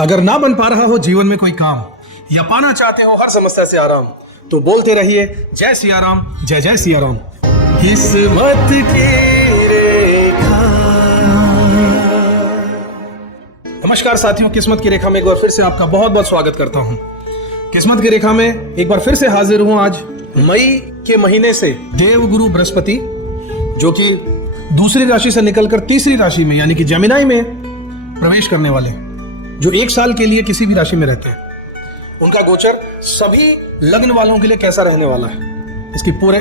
अगर ना बन पा रहा हो जीवन में कोई काम या पाना चाहते हो हर समस्या से आराम, तो बोलते रहिए जय सिया राम, जय जय सिया राम। किस्मत की रेखा। नमस्कार साथियों, किस्मत की रेखा में एक बार फिर से आपका बहुत बहुत स्वागत करता हूं। किस्मत की रेखा में एक बार फिर से हाजिर हूं। आज मई के महीने से देवगुरु बृहस्पति, जो कि दूसरी राशि से निकलकर तीसरी राशि में यानी कि जेमिनी में प्रवेश करने वाले, जो एक साल के लिए किसी भी राशि में रहते हैं, उनका गोचर सभी लग्न वालों के लिए कैसा रहने वाला है,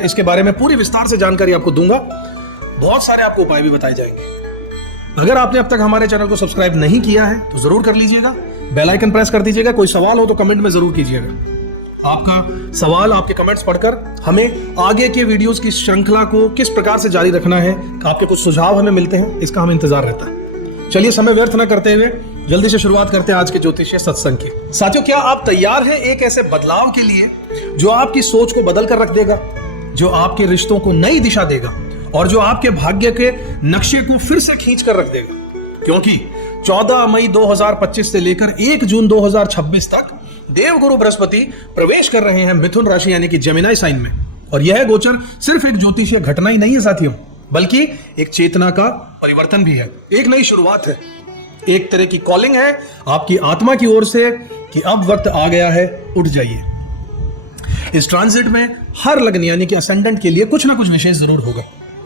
इसके बारे में पूरी विस्तार से जानकारी आपको दूंगा। बहुत सारे आपको उपाय भी बताए जाएंगे। अगर आपने अब तक हमारे चैनल को सब्सक्राइब नहीं किया है तो जरूर कर लीजिएगा, बेल आइकन प्रेस कर दीजिएगा। कोई सवाल हो तो कमेंट में जरूर कीजिएगा। आपका सवाल, आपके कमेंट्स पढ़कर हमें आगे के वीडियोस की श्रृंखला को किस प्रकार से जारी रखना है, आपके कुछ सुझाव हमें मिलते हैं, इसका हमें इंतजार रहता है। चलिए समय व्यर्थ न करते हुए जल्दी से शुरुआत करते हैं आज के ज्योतिषीय सत्संग की। साथियों, क्या आप तैयार हैं एक ऐसे बदलाव के लिए जो आपकी सोच को बदल कर रख देगा, जो आपके रिश्तों को नई दिशा देगा और जो आपके भाग्य के नक्शे को फिर से खींच कर रख देगा? क्योंकि 14 मई 2025 से लेकर 1 जून 2026 तक देवगुरु बृहस्पति प्रवेश कर रहे हैं मिथुन राशि यानी कि जेमिनी साइन में। और यह गोचर सिर्फ एक ज्योतिषीय घटना ही नहीं है साथियों, बल्कि एक चेतना का परिवर्तन भी है, एक नई शुरुआत है, एक तरह की कॉलिंग है आपकी आत्मा की ओर से कि अब वक्त आ गया है, उठ जाइए। इस ट्रांजिट में हर लग्न यानी कि असेंडेंट के लिए कुछ ना कुछ विशेष जरूर होगा।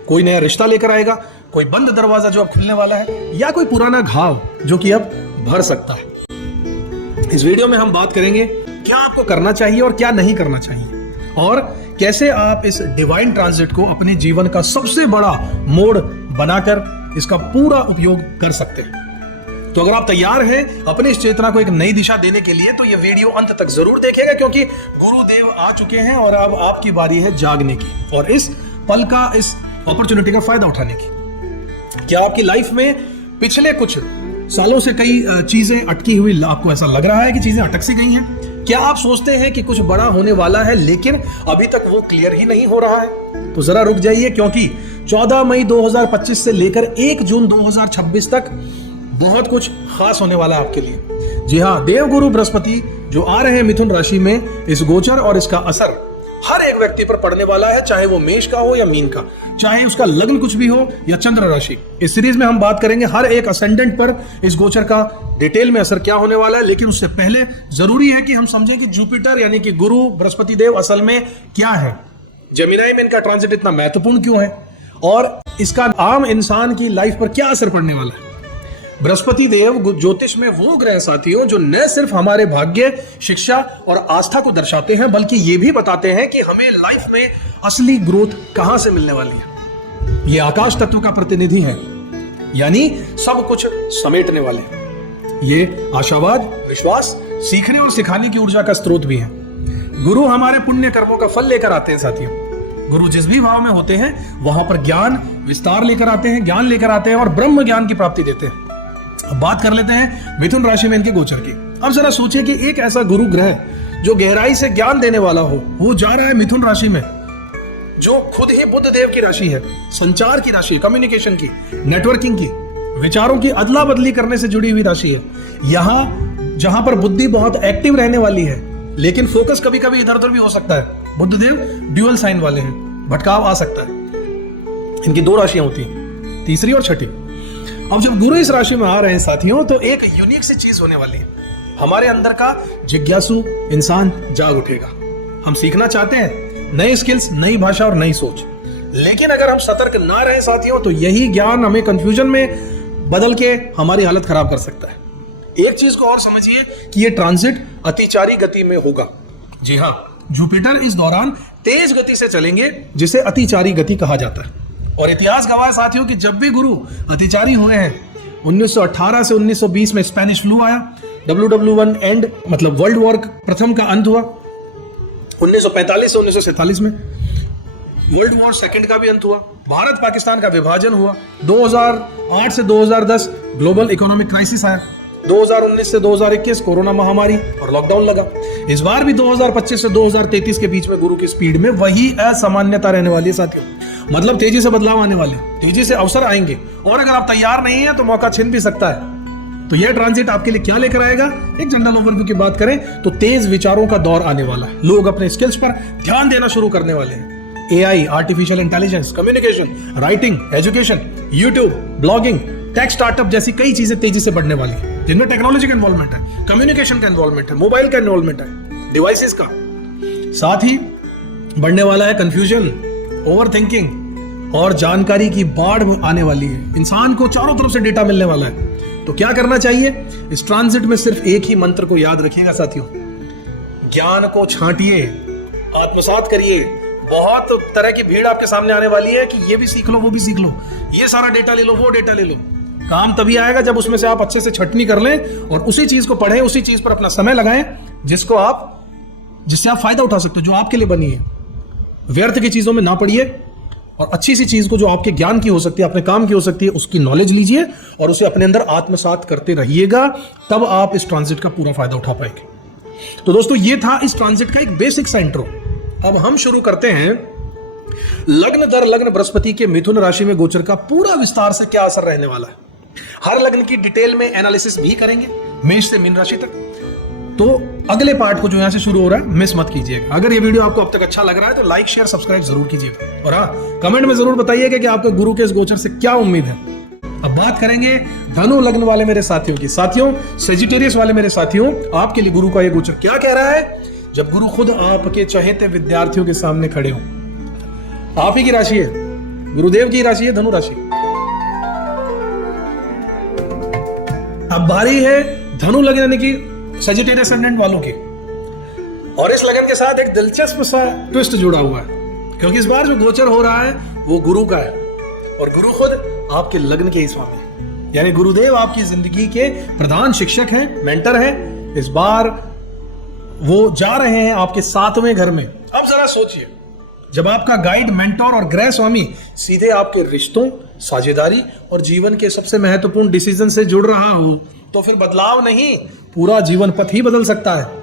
कोई नया रिश्ता लेकर आएगा, कोई बंद दरवाजा जो अब खुलने वाला है, या कोई पुराना घाव जो कि अब भर सकता है। इस वीडियो में हम बात करेंगे क्या आपको करना चाहिए और क्या नहीं करना चाहिए, और कैसे आप इस डिवाइन ट्रांजिट को अपने जीवन का सबसे बड़ा मोड़ बनाकर इसका पूरा उपयोग कर सकते हैं। तो अगर आप तैयार हैं अपनी इस चेतना को एक नई दिशा देने के लिए, तो यह वीडियो अंत तक जरूर देखिएगा, क्योंकि गुरुदेव आ चुके हैं और अब आपकी बारी है जागने की और इस पल का, इस अपॉर्चुनिटी का फायदा उठाने की। क्या आपकी लाइफ में पिछले कुछ सालों से कई चीजें अटकी हुई, आपको ऐसा लग रहा है कि चीजें अटक सी गई हैं? क्या आप सोचते हैं कि कुछ बड़ा होने वाला है लेकिन अभी तक वो क्लियर ही नहीं हो रहा है? तो जरा रुक जाइए, क्योंकि 14 मई 2025 से लेकर 1 जून 2026 तक बहुत कुछ खास होने वाला है आपके लिए। जी हाँ, देवगुरु बृहस्पति जो आ रहे हैं मिथुन राशि में, इस गोचर और इसका असर हर एक व्यक्ति पर पड़ने वाला है, चाहे वो मेष का हो या मीन का, चाहे उसका लग्न कुछ भी हो या चंद्र राशि। इस सीरीज में हम बात करेंगे हर एक असेंडेंट पर इस गोचर का डिटेल में असर क्या होने वाला है। लेकिन उससे पहले जरूरी है कि हम समझें कि जुपिटर यानी कि गुरु बृहस्पति देव असल में क्या है, जेमिनी में इनका ट्रांजिट इतना महत्वपूर्ण क्यों है, और इसका आम इंसान की लाइफ पर क्या असर पड़ने वाला है। बृहस्पति देव ज्योतिष में वो ग्रह साथियों जो न सिर्फ हमारे भाग्य, शिक्षा और आस्था को दर्शाते हैं, बल्कि ये भी बताते हैं कि हमें लाइफ में असली ग्रोथ कहां से मिलने वाली है। ये आकाश तत्व का प्रतिनिधि है, यानी सब कुछ समेटने वाले हैं। ये आशावाद, विश्वास, सीखने और सिखाने की ऊर्जा का स्रोत भी है। गुरु हमारे पुण्य कर्मों का फल लेकर आते हैं साथियों। गुरु जिस भी भाव में होते हैं वहां पर ज्ञान विस्तार लेकर आते हैं, ज्ञान लेकर आते हैं और ब्रह्म ज्ञान की प्राप्ति देते हैं। अब बात कर लेते हैं मिथुन राशि में इनके गोचर की। अब जरा सोचिए कि एक ऐसा गुरु ग्रह जो गहराई से ज्ञान देने वाला हो, वो जा रहा है मिथुन राशि में, जो खुद ही बुध देव की राशि है, संचार की राशि, कम्युनिकेशन की, नेटवर्किंग की, विचारों की अदला बदली करने से जुड़ी हुई राशि है। यहां जहां पर बुद्धि बहुत एक्टिव रहने वाली है, लेकिन फोकस कभी कभी इधर उधर भी हो सकता है। बुध देव ड्यूअल साइन वाले हैं, भटकाव आ सकता है। इनकी 2 राशियां होती हैं, तीसरी और छठी। अब जब गुरु इस राशि में आ रहे हैं साथियों, तो एक यूनिक सी चीज होने वाली है। हमारे अंदर का जिज्ञासु इंसान जाग उठेगा। हम सीखना चाहते हैं नई स्किल्स, नई भाषा और नई सोच, लेकिन अगर हम सतर्क ना रहे साथियों, तो यही ज्ञान हमें कंफ्यूजन में बदल के हमारी हालत खराब कर सकता है। एक चीज को और समझिए कि ये ट्रांजिट अतिचारी गति में होगा। जी हाँ, जुपिटर इस दौरान तेज गति से चलेंगे, जिसे अतिचारी गति कहा जाता है। और इतिहास गवाह साथियों कि जब भी गुरु अतिचारी हुए हैं, 1918 से 1920 में स्पेनिश फ्लू आया, WW1 एंड मतलब वर्ल्ड वॉर प्रथम का अंत हुआ, 1945 से 1947 में वर्ल्ड वॉर सेकंड का भी अंत हुआ, भारत पाकिस्तान का विभाजन हुआ, 2008 से 2010 ग्लोबल इकोनॉमिक क्राइसिस आया, 2019 से 2021 कोरोना महामारी और लॉकडाउन लगा। इस बार भी 2025 से 2033 के बीच में गुरु की स्पीड में वही असामान्यता रहने वाली है साथियों। मतलब तेजी से बदलाव आने वाले, तेजी से अवसर आएंगे, और अगर आप तैयार नहीं हैं तो मौका छिन भी सकता है। तो यह ट्रांजिट आपके लिए क्या लेकर आएगा? एक जनरल ओवरव्यू की बात करें तो तेज विचारों का दौर आने वाला है। लोग अपने स्किल्स पर ध्यान देना शुरू करने वाले हैं। AI, artificial intelligence, communication, writing, education, YouTube, blogging, tech startup जैसी कई चीजें तेजी से बढ़ने वाली है, जिनमें टेक्नोलॉजी का इन्वॉल्वमेंट है, कम्युनिकेशन का इन्वॉल्वमेंट है, मोबाइल का इन्वॉल्वमेंट है, डिवाइसेस का। साथ ही बढ़ने वाला है कंफ्यूजन, ओवरथिंकिंग और जानकारी की बाढ़ आने वाली है। इंसान को चारों तरफ से डेटा मिलने वाला है। तो क्या करना चाहिए? इस ट्रांजिट में सिर्फ एक ही मंत्र को याद रखिएगा साथियों, ज्ञान को छांटिए, आत्मसात करिए। बहुत तरह की भीड़ आपके सामने आने वाली है कि ये भी सीख लो, वो भी सीख लो, ये सारा डेटा ले लो, वो डेटा ले लो। काम तभी आएगा जब उसमें से आप अच्छे से छटनी कर लें और उसी चीज को पढ़ें, उसी चीज पर अपना समय लगाएं जिससे आप फायदा उठा सकते हो, जो आपके लिए बनी है। व्यर्थ की चीजों में ना पड़िए और अच्छी सी चीज को जो आपके ज्ञान की हो सकती है, अपने काम की हो सकती है, उसकी नॉलेज लीजिए और उसे अपने अंदर आत्मसात करते रहिएगा। तब आप इस ट्रांजिट का पूरा फायदा उठा पाएंगे। तो दोस्तों, ये था इस ट्रांजिट का एक बेसिक सा इंट्रो। अब हम शुरू करते हैं लग्न दर लग्न बृहस्पति के मिथुन राशि में गोचर का पूरा विस्तार से क्या असर रहने वाला है। हर लग्न की डिटेल में एनालिसिस भी करेंगे, मेष से मीन राशि तक। तो अगले पार्ट को जो यहां से शुरू हो रहा है, मिस मत कीजिएगा। अगर ये वीडियो आपको अब तक अच्छा लग रहा है तो लाइक, शेयर, सब्सक्राइब जरूर कीजिएगा और हाँ, कमेंट में जरूर बताइएगा कि आपको गुरु के इस गोचर से क्या उम्मीद है। अब बात करेंगे धनु लग्न वाले मेरे साथियों की। साथियों, सेजिटेरियस वाले मेरे साथियों, आपके लिए गुरु का ये गोचर क्या कह रहा है? जब गुरु खुद आपके चहेते विद्यार्थियों के सामने खड़े हो, आप ही की राशि है, गुरुदेव की राशि है धनु राशि। अब बारी है धनु लगन यानी कि सेजिटेरियस असेंडेंट वालों की। और इस लगन के साथ एक दिलचस्प सा ट्विस्ट जुड़ा हुआ है, क्योंकि इस बार जो गोचर हो रहा है वो गुरु का है और गुरु खुद आपके लग्न के ही स्वामी है, यानी गुरुदेव आपकी जिंदगी के प्रधान शिक्षक हैं, मेंटर हैं। इस बार वो जा रहे हैं आपके 7वें घर में। अब जरा सोचिए, जब आपका गाइड, मेंटोर और ग्रह स्वामी सीधे आपके रिश्तों, साझेदारी और जीवन के सबसे महत्वपूर्ण डिसीजन से जुड़ रहा हो, तो फिर बदलाव नहीं, पूरा जीवन पथ ही बदल सकता है।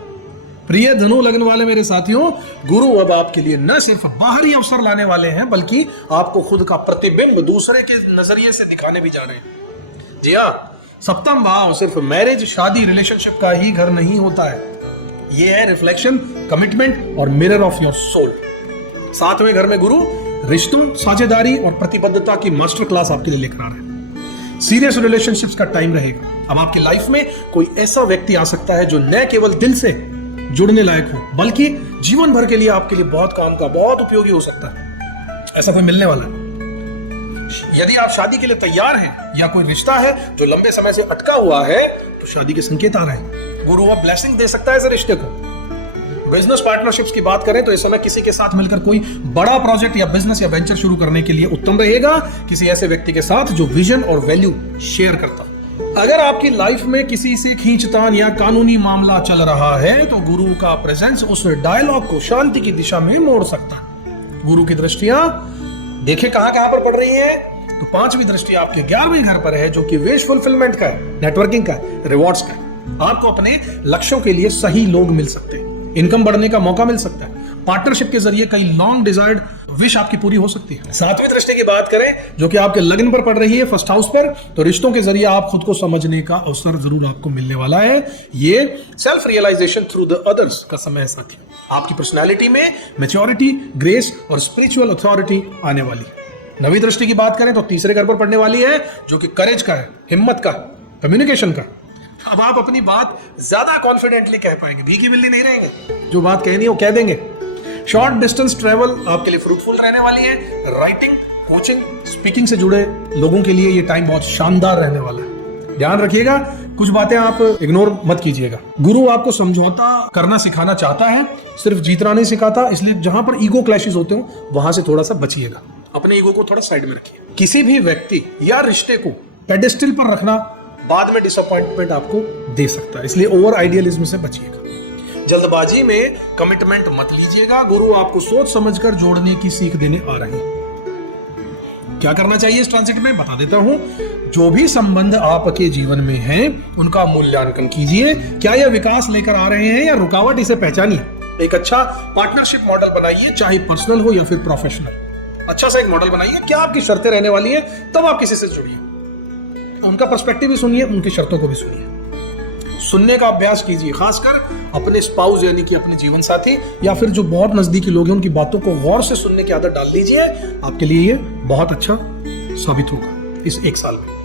प्रिय धनु लग्न वाले मेरे साथियों, गुरु अब आपके लिए न सिर्फ बाहरी अवसर लाने वाले हैं, बल्कि आपको खुद का प्रतिबिंब दूसरे के नजरिए से दिखाने भी जा रहे हैं। जी हाँ, सप्तम भाव सिर्फ मैरिज, शादी, रिलेशनशिप का ही घर नहीं होता है। ये है रिफ्लेक्शन, कमिटमेंट और मिरर ऑफ योर सोल। 7वें घर में गुरु रिश्तों, साझेदारी और प्रतिबद्धता की मास्टर क्लास आपके लिए लेकर आ रहे हैं। सीरियस रिलेशनशिप्स का टाइम रहेगा। अब आपकी लाइफ में कोई ऐसा व्यक्ति आ सकता है जो न केवल दिल से जुड़ने लायक हो, बल्कि जीवन भर के लिए आपके लिए बहुत काम का, बहुत उपयोगी हो सकता है। ऐसा कोई मिलने वाला है। यदि आप शादी के लिए तैयार हैं या कोई रिश्ता है जो लंबे समय से अटका हुआ है, तो शादी के संकेत आ रहे हैं। गुरु अब ब्लेसिंग दे सकता है इस रिश्ते को। बिजनेस पार्टनरशिप्स की बात करें तो इस समय किसी के साथ मिलकर कोई बड़ा प्रोजेक्ट या बिजनेस या वेंचर शुरू करने के लिए उत्तम रहेगा, किसी ऐसे व्यक्ति के साथ जो विजन और वैल्यू शेयर करता। अगर आपकी लाइफ में किसी से खींचतान या कानूनी मामला चल रहा है, तो गुरु का प्रेजेंस उस डायलॉग को शांति की दिशा में मोड़ सकता है। गुरु की दृष्टियां देखें कहां कहां पर पड़ रही हैं, तो 5वीं दृष्टि आपके 11वें घर पर है, जो कि विश फुलफिलमेंट का है, नेटवर्किंग का है, रिवॉर्ड्स का है। आपको अपने लक्ष्यों के लिए सही लोग मिल सकते हैं, इनकम बढ़ने का मौका मिल सकता है, पार्टनरशिप के जरिए कई लॉन्ग डिजायर्ड विश आपकी पूरी हो सकती है। 7वीं दृष्टि की बात करें जो कि आपके लग्न पर पड़ रही है, फर्स्ट हाउस पर, तो रिश्तों के जरिए आप खुद को समझने का अवसर जरूर आपको मिलने वाला है। ये self realisation through the others का समय है साथियों। आपकी पर्सनैलिटी में मैच्योरिटी, ग्रेस और स्पिरिचुअल अथॉरिटी आने वाली है। 9वीं दृष्टि की बात करें तो 3रे घर पर पड़ने वाली है, जो कि करेज का है, हिम्मत का, कम्युनिकेशन का। अब आप अपनी बात ज्यादा कॉन्फिडेंटली कह पाएंगे, भीगी बिल्ली नहीं रहेंगे, जो बात कहनी है वो कह देंगे। शॉर्ट डिस्टेंस ट्रेवल आपके लिए फ्रूटफुल रहने वाली है। राइटिंग, कोचिंग, स्पीकिंग से जुड़े लोगों के लिए ये टाइम बहुत शानदार रहने वाला है। ध्यान रखिएगा, कुछ बातें आप इग्नोर मत कीजिएगा। गुरु आपको समझौता करना सिखाना चाहता है, सिर्फ जीतना नहीं सिखाता, इसलिए जहां पर ईगो क्लैशेस होते हो वहां से थोड़ा सा बचिएगा। अपने ईगो को थोड़ा साइड में रखिए। किसी भी व्यक्ति या रिश्ते को पेडेस्टल पर रखना बाद में डिसअपॉइंटमेंट आपको दे सकता है, इसलिए ओवर आइडियलिज्म से बचिएगा। जल्दबाजी में कमिटमेंट मत लीजिएगा। गुरु आपको सोच समझकर जोड़ने की सीख देने आ रहे हैं। क्या करना चाहिए इस ट्रांजिट में बता देता हूं। जो भी संबंध आपके जीवन में हैं, उनका मूल्यांकन कीजिए। क्या यह विकास लेकर आ रहे हैं या रुकावट, इसे पहचानिए। एक अच्छा पार्टनरशिप मॉडल बनाइए, चाहे पर्सनल हो या फिर प्रोफेशनल। अच्छा सा एक मॉडल बनाइए, क्या आपकी शर्तें रहने वाली है, तब आप किसी से जुड़िए। उनका पर्सपेक्टिव भी सुनिए, उनकी शर्तों को भी सुनिए। सुनने का अभ्यास कीजिए, खासकर अपने स्पाउस यानी कि अपने जीवन साथी या फिर जो बहुत नजदीकी लोग हैं उनकी बातों को गौर से सुनने की आदत डाल लीजिए। आपके लिए ये बहुत अच्छा साबित होगा इस 1 साल में।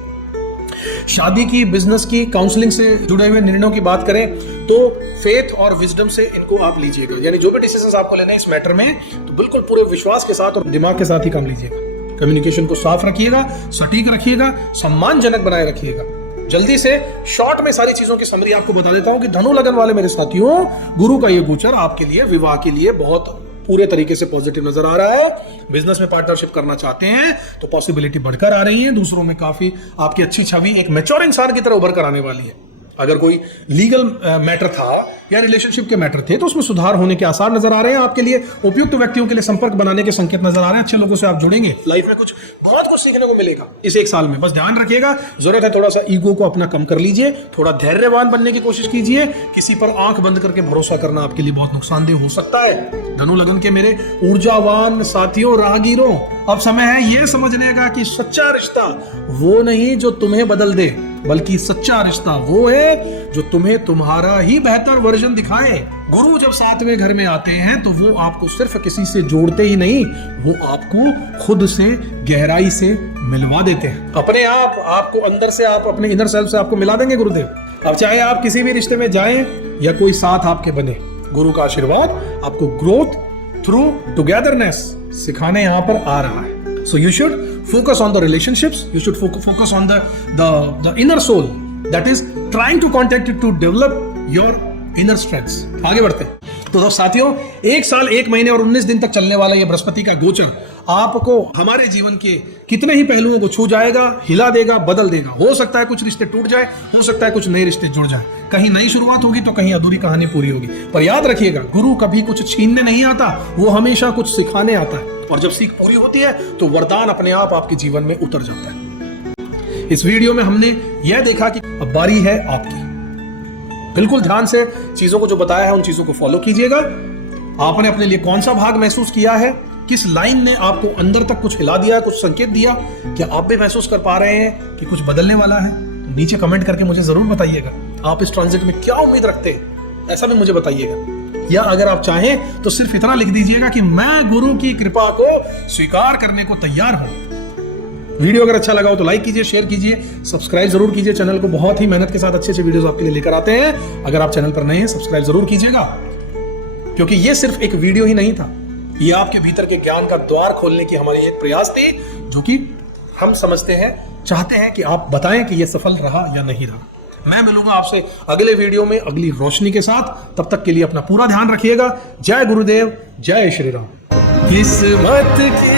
शादी की, बिजनेस की, काउंसलिंग से जुड़े हुए निर्णयों की बात करें तो फेथ और विजडम से इनको आप लीजिएगा। यानी जो भी डिसीजंस आपको लेने हैं इस मैटर में तो बिल्कुल पूरे विश्वास के साथ और दिमाग के साथ ही काम लीजिएगा। कम्युनिकेशन को साफ रखिएगा, सटीक रखिएगा, सम्मानजनक बनाए रखिएगा। जल्दी से शॉर्ट में सारी चीजों की समरी आपको बता देता हूं कि धनु लगन वाले मेरे साथियों, गुरु का ये गोचर आपके लिए विवाह के लिए बहुत पूरे तरीके से पॉजिटिव नजर आ रहा है। बिजनेस में पार्टनरशिप करना चाहते हैं तो पॉसिबिलिटी बढ़कर आ रही है। दूसरों में काफी आपकी अच्छी छवि एक मैच्योर इंसान की तरह उभर कर आने वाली है। अगर कोई लीगल मैटर था या रिलेशनशिप के मैटर थे तो उसमें सुधार होने के आसार नजर आ रहे हैं। आपके लिए उपयुक्त व्यक्तियों के लिए संपर्क बनाने के संकेत नजर आ रहे हैं। अच्छे लोगों से आप जुड़ेंगे, लाइफ में बहुत कुछ सीखने को मिलेगा इस 1 साल में। बस ध्यान रखिएगा, जरूरत है थोड़ा सा ईगो को अपना कम कर लीजिए, थोड़ा धैर्यवान बनने की कोशिश कीजिए। किसी पर आंख बंद करके भरोसा करना आपके लिए बहुत नुकसानदेह हो सकता है। धनु लगन के मेरे ऊर्जावान साथियों, राहगीरों, अब समय है ये समझने का कि सच्चा रिश्ता वो नहीं जो तुम्हें बदल दे, बल्कि सच्चा रिश्ता वो है जो तुम्हें तुम्हारा ही बेहतर वर्जन दिखाए। गुरु जब 7वें घर में आते हैं तो वो आपको सिर्फ किसी से जोड़ते ही नहीं, वो आपको खुद से गहराई से मिलवा देते हैं। अपने आप आपको अंदर से, आप अपने इनर सेल्फ से आपको मिला देंगे गुरुदेव। अब चाहे आप किसी भी रिश्ते में जाएं या कोई साथ आपके बने, गुरु का आशीर्वाद आपको ग्रोथ थ्रू टुगेदरनेस सिखाने यहां पर आ रहा है। So you should focus on the relationships. You should focus on the inner soul that is trying to contact you to develop your inner strengths. आगे बढ़ते हैं। तो साथियों, 1 साल 1 महीने और 19 दिन तक चलने वाला ये बृहस्पति का गोचर आपको हमारे जीवन के कितने ही पहलुओं को छू जाएगा, हिला देगा, बदल देगा। हो सकता है कुछ रिश्ते टूट जाए, हो सकता है कुछ नए रिश्ते जुड़ जाए, कहीं नई शुरुआत होगी तो कहीं अधूरी कहानी पूरी होगी। पर याद रखिएगा, गुरु कभी कुछ छीनने नहीं आता, वो हमेशा कुछ सिखाने आता है। और जब सीख पूरी होती है तो वरदान अपने आप आपके जीवन में उतर जाता है। इस वीडियो में हमने यह देखा कि अब बारी है आपकी। बिल्कुल ध्यान से चीजों को जो बताया है उन चीजों को फॉलो कीजिएगा। आपने अपने लिए कौन सा भाग महसूस किया है, किस लाइन ने आपको अंदर तक कुछ हिला दिया, कुछ संकेत दिया, क्या आप भी महसूस कर पा रहे हैं कि कुछ बदलने वाला है? तो नीचे कमेंट करके मुझे जरूर बताइएगा। आप इस ट्रांजिट में क्या उम्मीद रखते हैं, ऐसा भी मुझे बताइएगा। या अगर आप चाहें तो सिर्फ इतना लिख दीजिएगा कि मैं गुरु की कृपा को स्वीकार करने को तैयार हूं। वीडियो अगर अच्छा लगा हो तो लाइक कीजिए, शेयर कीजिए, सब्सक्राइब जरूर कीजिए चैनल को। बहुत ही मेहनत के साथ अच्छे वीडियोस आपके लिए लेकर आते हैं। अगर आप चैनल पर नए हैं, सब्सक्राइब जरूर कीजिएगा, क्योंकि ये सिर्फ एक वीडियो ही नहीं था, ये आपके भीतर के ज्ञान का द्वार खोलने की हमारी एक प्रयास थी, जो कि हम समझते हैं, चाहते हैं कि आप बताएं कि यह सफल रहा या नहीं रहा। मैं मिलूंगा आपसे अगले वीडियो में अगली रोशनी के साथ। तब तक के लिए अपना पूरा ध्यान रखिएगा। जय गुरुदेव, जय श्री राम। किस्मत की